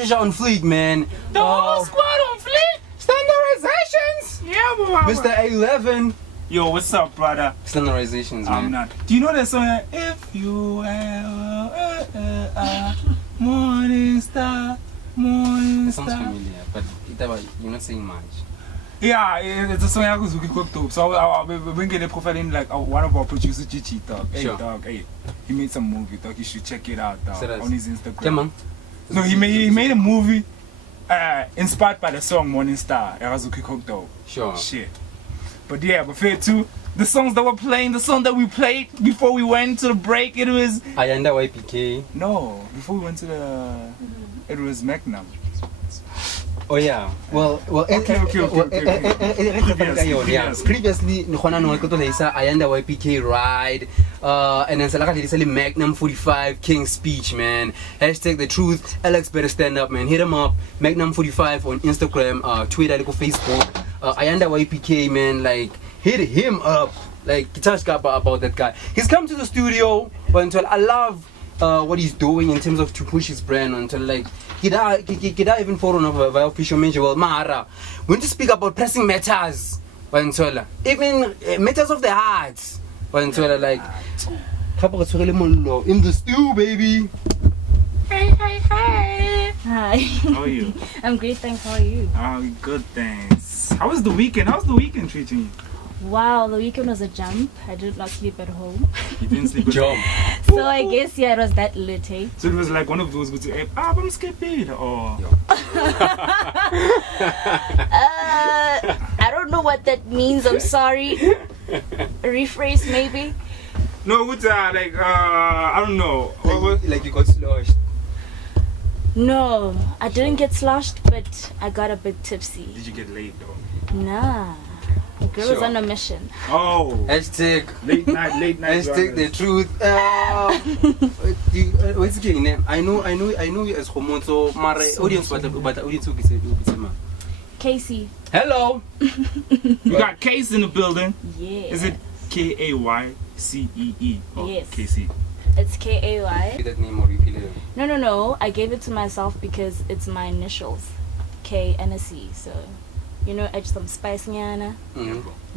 Mashesha on fleek, man. The whole squad on fleek. Standardizations. Yeah, boy. Mr. A11. Yo, what's up, brother? Standardizations, man. I'm not. Do you know that song? If you have a morning star, morning It sounds star. familiar, but you're not saying much. Yeah, it's a song I was looking up. So we get a profile in like one of our producers, Chichi, dog. Hey, Sure. dog. Hey, he made some movie, dog. You should check it out, dog. Serious? On his Instagram. Yeah, man. No, he made a movie inspired by the song Morning Star. Sure. Shit. But yeah, but fair too. The songs that were playing, the song that we played before we went to the break, it was Ayanda YPK. no. Before we went to the, it was Magnum. Oh yeah. Well. Okay. Previously, Nikhona no koto leisa Ayanda YPK ride. And then Salaka did Magnum 45 King speech, man. Hashtag the truth. Alex better stand up, man. Hit him up. Magnum 45 on Instagram, Twitter, Facebook. Ayanda YPK, man. Like hit him up. Like touch about that guy. He's come to the studio, but until I love what he's doing in terms of to push his brand until like kita even for via official measure. Well, Mara, when to speak about pressing matters, until even matters of the heart, until like in the stew, baby. Hey. Hi. How are you? I'm great, thanks. How are you? Oh, good, thanks. How was the weekend? How's the weekend treating you? Wow, the weekend was a jump. I did not sleep at home. You didn't sleep at Jump. So I guess, yeah, it was that lit, eh? So it was like one of those good I'm skipping or I don't know what that means. I'm sorry. Rephrase, maybe. no good like I don't know. Like you got sloshed. No, I didn't get sloshed, but I got a bit tipsy. Did you get laid though? Nah. The girl was Sure. on a mission. Oh, Hashtag late night. Hashtag the truth. What's the name? I know you as Homon, so my audience, but audience will be Kaycee. hello. We got Kaycee in the building. Yeah. Is it Kaycee? Oh, Yes. Kaycee. It's Kay. That name or repeat it. No. I gave it to myself because it's my initials. K and a C. So, add some spice, nyana.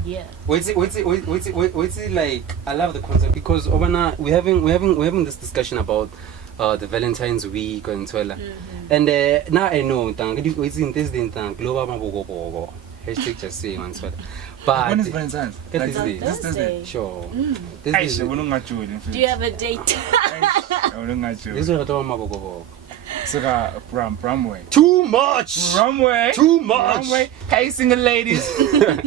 Yeah. What's it like? I love the concept because Obana, we're having this discussion about the Valentine's week and so on. And now I know it's in this global mabogo. Hashtag just saying on so. But When is Valentine's? This Like day. this Thursday. Sure. Hey, This we is don't got you. Do you have a date? We don't got this you. is what mabogo. So Bramway. Too much. Runway. Too much. Runway. Hey, single ladies.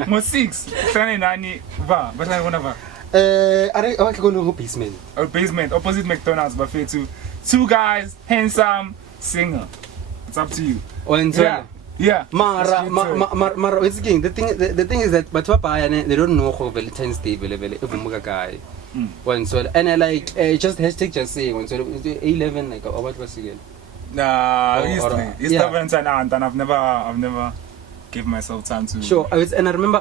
Mo 6. Trying nani. Va. But I wanna va. I want to go to basement. Or basement. Opposite McDonald's buffet too. Two guys. Handsome. Singer. It's up to you. Yeah. Mara, it's again. The thing is that, but they don't know how Valentine's Day guy. One so and I like just hashtag just say one so A11 like what was again? Nah, it's yeah. Valentine aunt, and I've never gave myself time to. Sure, I remember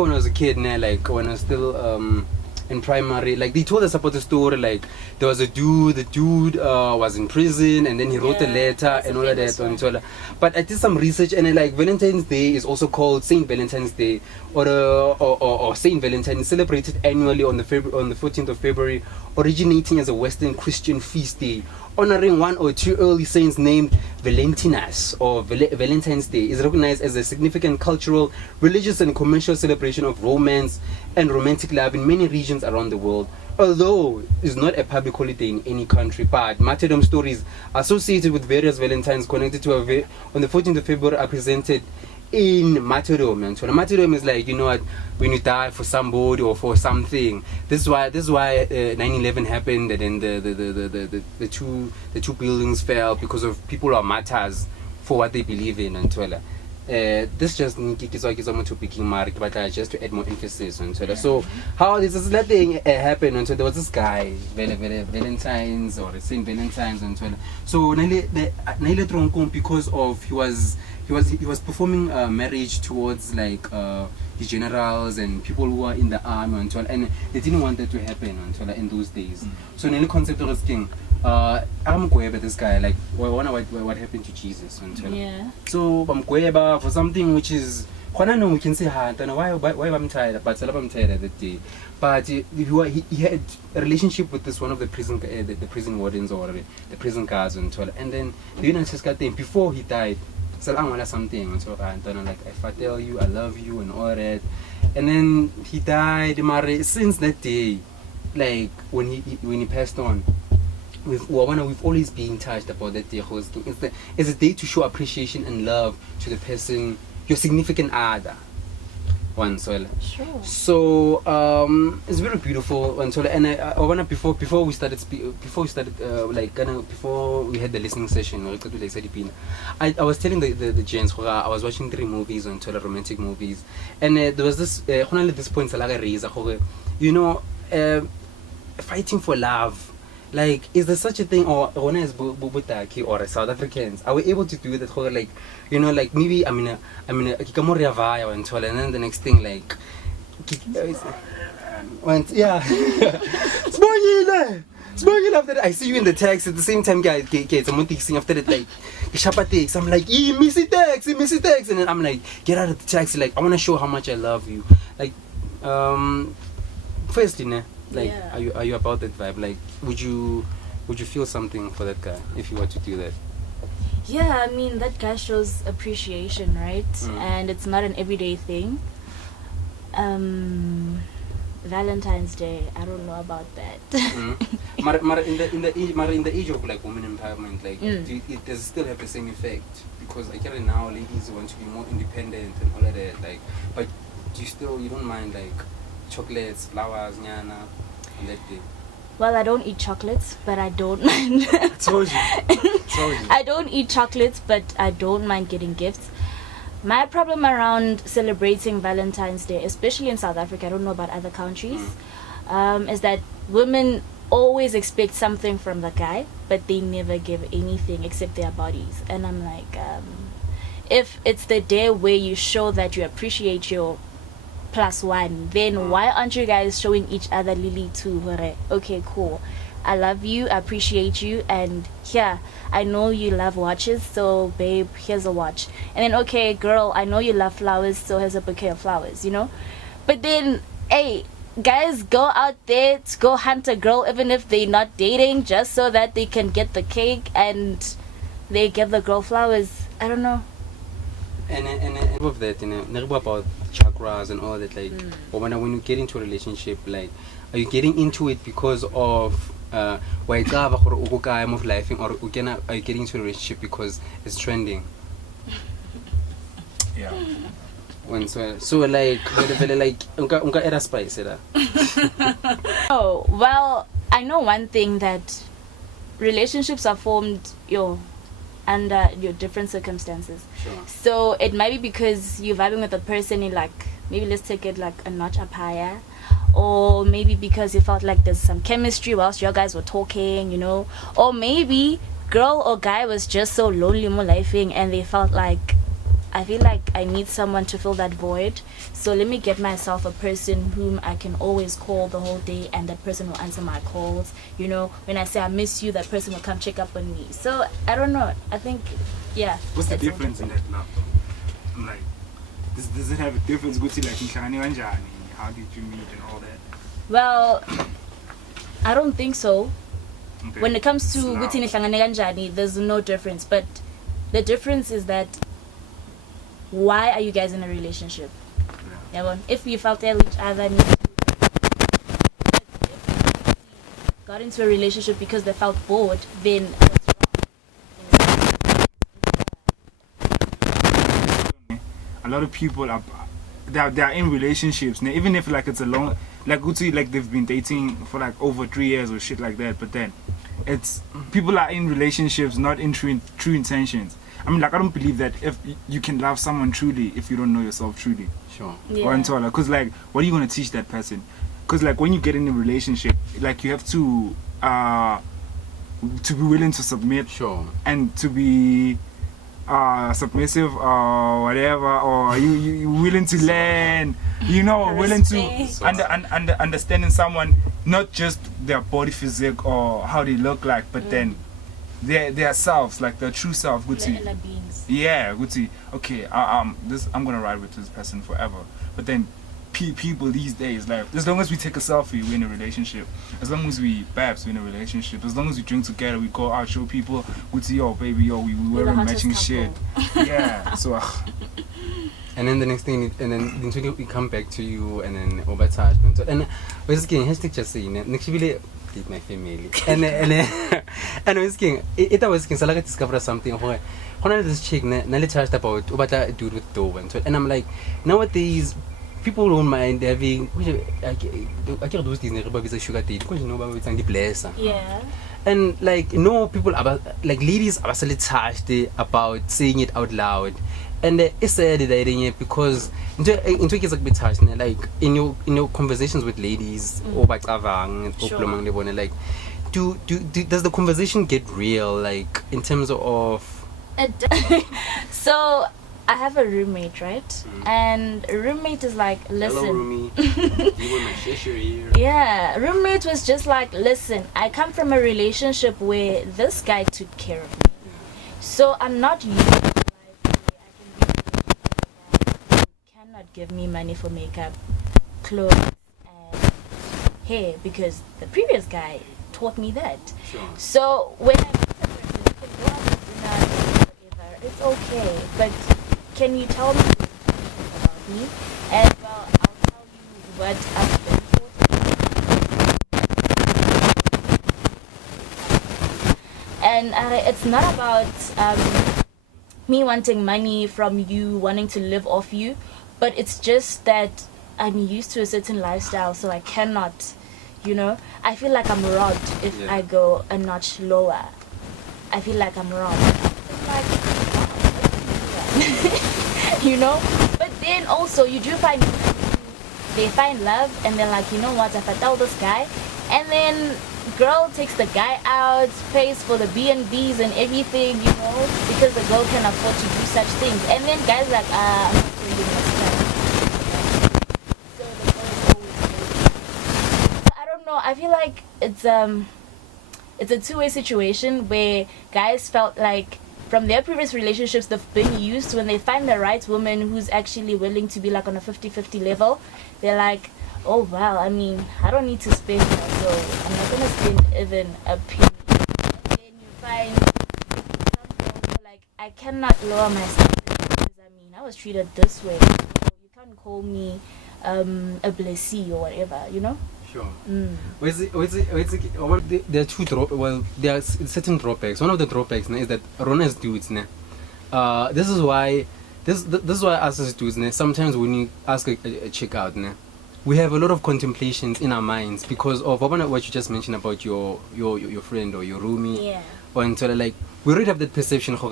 when I was a kid, like when I was still in primary, like they told us about the story, like there was a dude, the dude was in prison and then he wrote a letter and all of that and so. But I did some research and like Valentine's Day is also called Saint Valentine's Day or Saint Valentine, celebrated annually on the 14th of February, originating as a Western Christian feast day honoring one or two early saints named Valentinus or Valentine's Day. Is recognized as a significant cultural, religious and commercial celebration of romance and romantic love in many regions around the world. Although it's not a public holiday in any country, but martyrdom stories associated with various Valentines connected to on the 14th of February are presented in martyrdom. And so the martyrdom is like, when you die for somebody or for something. This is why 9/11 happened, and then the two buildings fell because of people are martyrs for what they believe in. And so this just to picking mark, but just to add more emphasis on Twitter. So how this thing happened? And so there was this guy, Valentine's or Saint Valentine's on Twitter. So because of he was performing marriage towards like the generals and people who are in the army and they didn't want that to happen until in those days. So in the concept of this thing, I'm going this guy like what happened to Jesus until so I'm going for something which is we can say why I'm tired, but I'm tired that day. But he had a relationship with this one of the prison wardens or the prison guards and then the United States before he died. So I want something and so like if I tell you I love you and all that, and then he died. Since that day, like when he passed on, we've always been touched about that day. It's a day to show appreciation and love to the person, your significant other. Sure. So it's very beautiful and I wanna before we started before we had the listening session, I was telling the gents I was watching 3 movies until romantic movies, and there was this point fighting for love. Like, is there such a thing, or as Bubutaki or South Africans, are we able to do that? Like, like maybe I mean, and then the next thing like, Smoking after that, I see you in the text at the same time, guys. I'm texting after that, like, I'm like, missy text, and then I'm like, get out of the taxi, like, I want to show how much I love you, like, firstly, like, are you about that vibe? Like, would you feel something for that guy if you were to do that? Yeah, I mean, that guy shows appreciation, right? And it's not an everyday thing. Valentine's Day, I don't know about that. in the age of like women empowerment, like it does still have the same effect, because I get now ladies want to be more independent and all of that, like, but you don't mind like chocolates, flowers, nyana, on that day? Well, I don't eat chocolates, but I don't mind. Told you. I don't eat chocolates, but I don't mind getting gifts. My problem around celebrating Valentine's Day, especially in South Africa, I don't know about other countries, is that women always expect something from the guy, but they never give anything except their bodies. And I'm like, if it's the day where you show that you appreciate your +1, then why aren't you guys showing each other Lily too? Okay, cool, I love you, I appreciate you, and here, I know you love watches, so babe, here's a watch. And then, okay, girl, I know you love flowers, so here's a bouquet of flowers, But then, hey, guys go out there to go hunt a girl, even if they're not dating, just so that they can get the cake and they give the girl flowers. I don't know. And of that, about chakras and all that, like, when you get into a relationship, like, are you getting into it because of of life, or are you getting into a relationship because it's trending? Yeah. So like unka era spice era. Oh, well, I know one thing, that relationships are formed under your different circumstances. Sure. So it might be because you're vibing with a person in, like, maybe let's take it like a notch up higher, or maybe because you felt like there's some chemistry whilst your guys were talking, or maybe girl or guy was just so lonely in life and they felt like, I feel like I need someone to fill that void, so let me get myself a person whom I can always call the whole day, and that person will answer my calls. When I say I miss you, that person will come check up on me. So I don't know, I think, what's the difference in that love? I'm like, does it have a difference? Like, how did you meet and all that? Well, I don't think so. Okay. When it comes to there's no difference, but the difference is that, why are you guys in a relationship? If you felt each other, got into a relationship because they felt bored, then a lot of people are in relationships now, even if like it's a long, like they've been dating for like over 3 years or shit like that, but then it's people are in relationships not in true intentions. I mean, like, I don't believe that if you can love someone truly if you don't know yourself truly. Sure. Because like, what are you going to teach that person? Because like, when you get in a relationship, like, you have to be willing to submit. Sure. And to be submissive or whatever, or you willing to learn, you know, willing to understanding someone, not just their body physique or how they look like, but then their selves, like their true self. Gucci. Yeah, Gucci. Okay, I'm gonna ride with this person forever. But then people these days, like, as long as we take a selfie, we're in a relationship. As long as we babs, we're in a relationship. As long as we drink together, we go out, show people, Gucci, yo, baby, yo, we wearing matching shit. Yeah, so. And then the next thing, and then we come back to you, and then over attachment. So, and we're just getting hashtag just saying next really date my family. And I was getting it was getting so like I discovered something. When I this chick, Nelly charged about a dude with dough, and I'm like, nowadays people don't mind having. I can't do these with a sugar date because you know about it's the blesser. Yeah. And like people about like ladies are actually touched about saying it out loud. And it's sad that because into case like touched, like in your conversations with ladies or by like does the conversation get real, like in terms of so I have a roommate, right? And a roommate is like, listen. Hello, roomie. Diboy Mashesha here. Yeah, roommate was just like, listen, I come from a relationship where this guy took care of me. So I'm not used to life where I cannot give me money for makeup, clothes, and hair because the previous guy taught me that. Sure. So when I meet a person, you can go out to dinner, whatever, it's okay. But can you tell me about me? And well, I'll tell you what I've been taught. And it's not about me wanting money from you, wanting to live off you, but it's just that I'm used to a certain lifestyle, so I cannot, you know, I feel like I'm robbed if I go a notch lower. I feel like I'm robbed. You know, but then also you do find they find love and they're like, you know what, if I tell this guy, and then girl takes the guy out, pays for the B&Bs and everything, you know, because the girl can afford to do such things, and then guys like I'm not spending much time. So the girl is always so I don't know, I feel like it's a two-way situation where guys felt like from their previous relationships they've been used, when they find the right woman who's actually willing to be like on a 50-50 level, they're like, oh well, I mean, I don't need to spend that, so I'm not gonna spend even a penny. And then you find some like, I cannot lower my standards because I mean I was treated this way, so you can't call me a blessee or whatever, you know. Sure. There are two there are certain drawbacks. One of the drawbacks is that Rona's dudes, this is why us as dudes, sometimes when you ask a chick out, we have a lot of contemplations in our minds because of what you just mentioned about your friend or your roomie. Yeah. Or until like we already have that perception of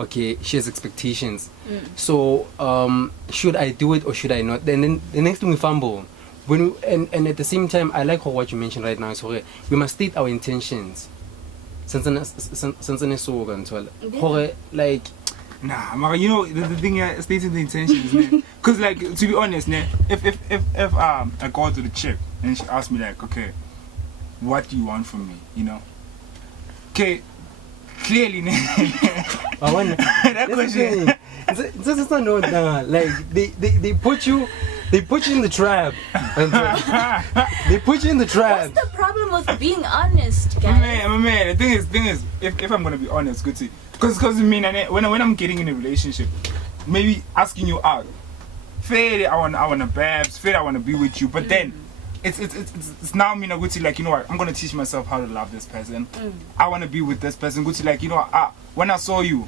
okay, she has expectations. So should I do it or should I not? Then the next thing we fumble. And at the same time, I like what you mentioned right now. So we must state our intentions. Like, nah, you know the thing is stating the intentions, because like to be honest, if I go to the chick and she asks me like, okay, what do you want from me? You know, okay, clearly, that question. It's not like they put you. They put you in the trap. They put you in the trap. What's the problem with being honest, guys? My man, the thing is, if I'm gonna be honest, good see, because I mean, when I'm getting in a relationship, maybe asking you out, fair, I wanna babs, fair, I wanna be with you, but then it's now me good see, like, you know what, I'm gonna teach myself how to love this person. I wanna be with this person. Good see, like, you know, when I saw you,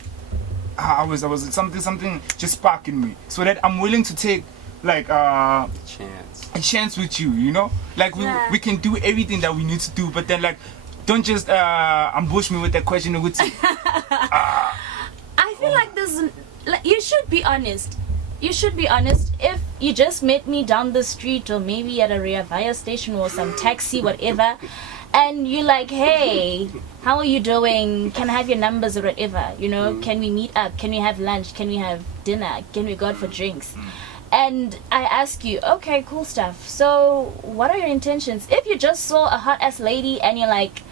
I was something just sparking me, so that I'm willing to take like a chance with you, you know, like we can do everything that we need to do, but then like don't just ambush me with that question. I feel like this, like, you should be honest. You should be honest. If you just met me down the street or maybe at a Rea Vaya station or some taxi, whatever, and you're like, hey, how are you doing? Can I have your numbers or whatever? You know, can we meet up? Can we have lunch? Can we have dinner? Can we go out for drinks? And I ask you, okay, cool stuff. So what are your intentions? If you just saw a hot ass lady and you're like,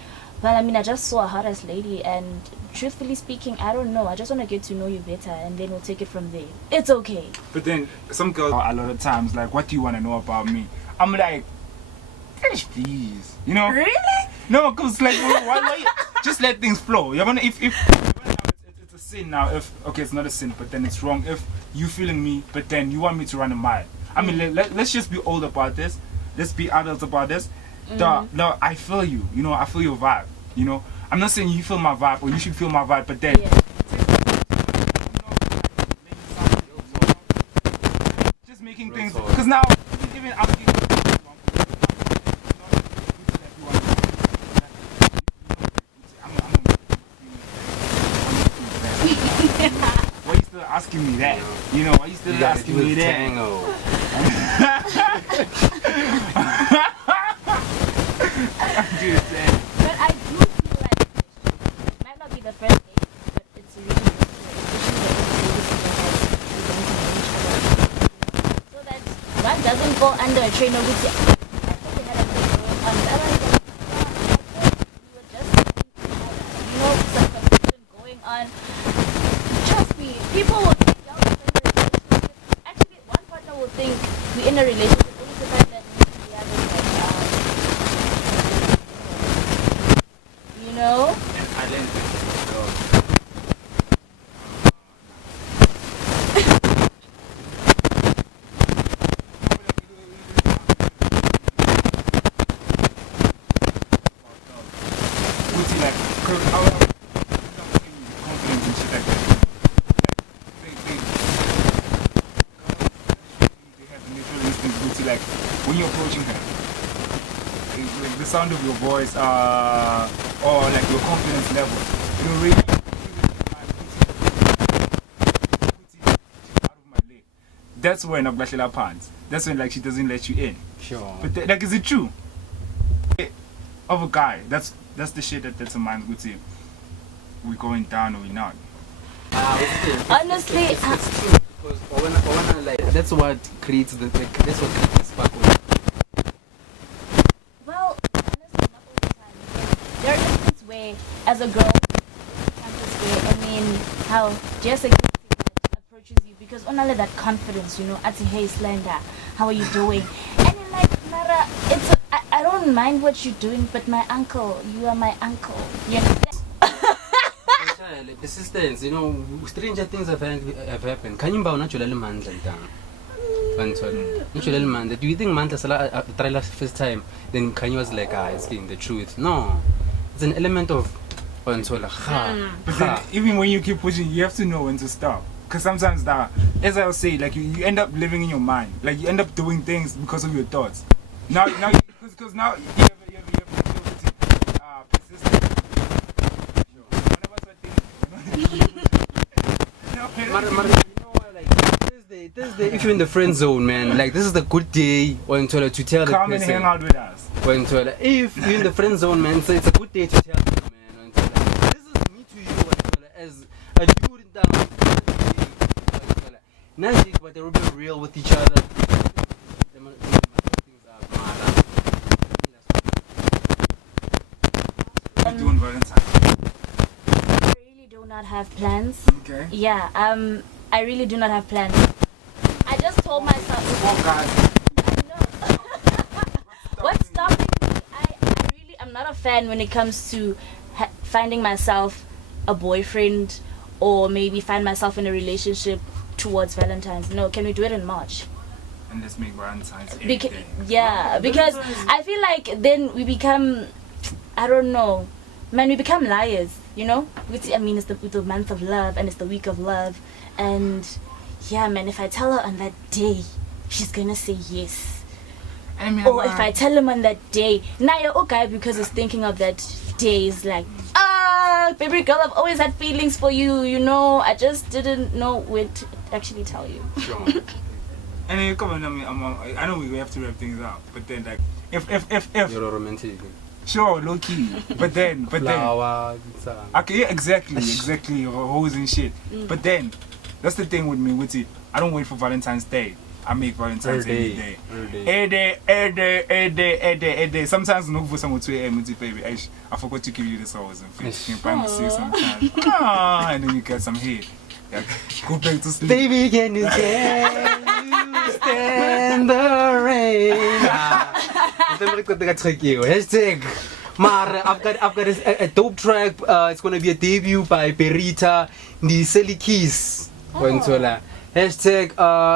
well, I mean, I just saw a hot ass lady, and truthfully speaking, I don't know. I just want to get to know you better, and then we'll take it from there. It's okay. But then some girls a lot of times like, what do you want to know about me? I'm like, please, you know? Really? No, cause like, why you, just let things flow. You're gonna if it's a sin now. If okay, it's not a sin, but then it's wrong. If you feeling me, but then you want me to run a mile. I mean, let's just be old about this. Let's be adults about this. No, I feel you. You know, I feel your vibe. You know, I'm not saying you feel my vibe or you should feel my vibe, but then just making things. Because now, even asking. Why you still asking me that? You know, why you still asking me that? But I do feel like it might not be the first date, but it's really good, so that one doesn't go under a train of which I think we had a thing going on. The other one is we were just you know, some confusion going on. Trust me, people will think y'all are in a relationship. Actually, one partner will think we're in a relationship only to find that the other is like, you know? I learned like when you're approaching her, like the sound of your voice, or like your confidence level, you really out of my league. That's when Ablashela pants. That's when like she doesn't let you in. Sure. But like, is it true? Of a guy, that's the shit that's a man would say. We going down or we not. Honestly, it's true because I wanna, like, that's what creates the spark. well, honestly, not all the time. There are instances where, as a girl, I mean, how Jessica approaches you because only that confidence, you know, at hey slender, how are you doing? And you're like, Nara, I don't mind what you're doing, but my uncle, you are my uncle. You understand? Persistence, you know, stranger things have happened. Can you naturally man naturally man? Do you think man try last first time? Then Kanye was like, it's getting the truth. No, it's an element of But then, even when you keep pushing, you have to know when to stop. Because sometimes as I was saying, like you end up living in your mind. Like you end up doing things because of your thoughts. Because now you have persistence. Thursday, if you're in the friend zone, man, like this is the good day when to tell the come and hang out with us. When if you're in the friend zone, man, so it's a good day to tell them, man. This is me to you, as a dude in down. Now, but they're being real with each other. What are you doing Valentine's? I really do not have plans. Okay. Yeah, I really do not have plans. I just told myself. Oh God. I know. What's stopping me? I'm not a fan when it comes to finding myself a boyfriend or maybe find myself in a relationship towards Valentine's. No, can we do it in March? And let's make Valentine's every day. Yeah, because I feel like then we become, I don't know, man, we become liars, you know? I mean, it's the month of love and it's the week of love. And yeah, man, if I tell her on that day, she's gonna say yes. Or if I tell him on that day, now you're okay because he's thinking of that day. Is like, baby girl, I've always had feelings for you, you know. I just didn't know when to actually tell you. Sure. And then come on, I know we have to wrap things up, but then like, if you're a romantic. Sure, low key. But then. Flower, Okay, yeah, exactly. Hoes and shit. But then, that's the thing with me, Witty. I don't wait for Valentine's Day. I make Valentine's every day. Every day. Sometimes no for someone 2 a.m. baby. I forgot to give you this hours and fish. You can buy me six sometimes. And then you get some hate. Yeah, go back to sleep. Baby, can you stand the rain? Hashtag. Maar I've got a dope track. It's gonna be a debut by Berita, the Silly Keys. Hashtag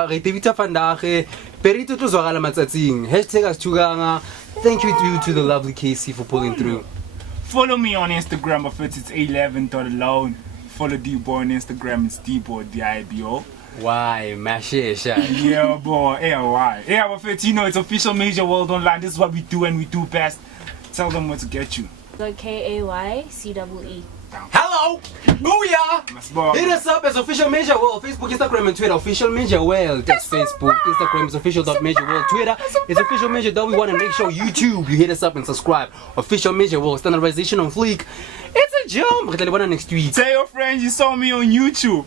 Retevita Vandaag. Berita to Zwagala Matsatsing. Hashtag Astuganga. Thank you to the lovely Kaycee for pulling through. Follow me on Instagram of it's A11.alone. Follow Diboy on Instagram, it's Diboy DIBO. Why Mashesha? Yeah, boy. Yeah, why? Yeah, but it's, it's official Major World Online. This is what we do and we do best. Tell them where to get you. So Kaycee. Hello! Booyah! Hit us up as Official Major World. Facebook, Instagram, and Twitter. Official Major World. That's Facebook. Instagram is official.major world. Twitter is official major. We want to make sure YouTube, you hit us up and subscribe. Official Major World. Standardization on fleek. It's a jump. Next tweet. Tell your friends you saw me on YouTube.